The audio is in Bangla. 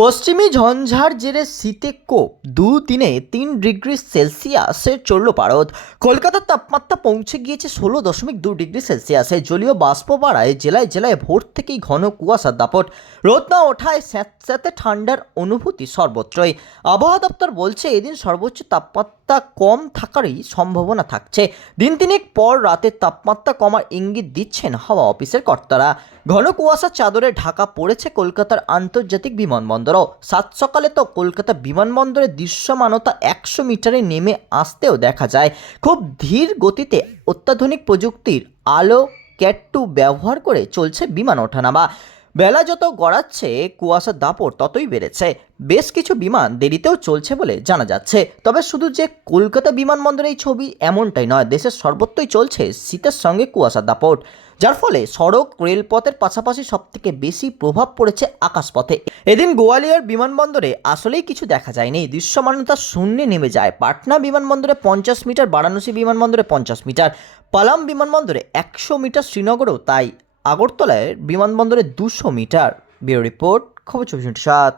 পশ্চিমী ঝঞ্ঝার জেরে শীতে কোপ। দুদিনে তিন ডিগ্রি সেলসিয়াসে চলল পারদ। কলকাতার তাপমাত্রা পৌঁছে গিয়েছে ষোলো দশমিক দু ডিগ্রি সেলসিয়াসে। জলীয় বাষ্প বাড়ায়, জেলায় জেলায় ভোর থেকেই ঘন কুয়াশার দাপট। রোদ না ওঠায় স্যাঁতস্যাঁতে ঠান্ডার অনুভূতি সর্বত্রই। আবহাওয়া দপ্তর বলছে, এদিন সর্বোচ্চ তাপমাত্রা কম থাকারই সম্ভাবনা থাকছে। দিন তিনেক পর রাতের তাপমাত্রা কমার ইঙ্গিত দিচ্ছেন হাওয়া অফিসের কর্তারা। ঘন কুয়াশার চাদরে ঢাকা পড়েছে কলকাতার আন্তর্জাতিক বিমানবন্দরও। সাত সকালে তো কলকাতা বিমানবন্দরের দৃশ্যমানতা একশো মিটারে নেমে আসতেও দেখা যায়। খুব ধীর গতিতে অত্যাধুনিক প্রযুক্তির আলো ক্যাট টু ব্যবহার করে চলছে বিমান ওঠানামা। বেলা যত গড়াচ্ছে, কুয়াশার দাপট ততই বেড়েছে। বেশ কিছু বিমান দেরিতেও চলছে বলে জানা যাচ্ছে। তবে শুধু যে কলকাতা বিমানবন্দরের এই ছবি এমনটাই নয়, দেশের সর্বত্রই চলছে শীতের সঙ্গে কুয়াশার দাপট। যার ফলে সড়ক, রেলপথের পাশাপাশি সবথেকে বেশি প্রভাব পড়েছে আকাশপথে। এদিন গোয়ালিয়র বিমানবন্দরে আসলেই কিছু দেখা যায়নি। দৃশ্যমানতা শূন্যে নেমে যায়। পাটনা বিমানবন্দরে পঞ্চাশ মিটার, বারাণসী বিমানবন্দরে পঞ্চাশ মিটার, পালাম বিমানবন্দরে একশো মিটার, শ্রীনগরেও তাই। আগরতলায় বিমানবন্দরের দুশো মিটার। ব্যুরো রিপোর্ট খবর চব্বিশ সাত।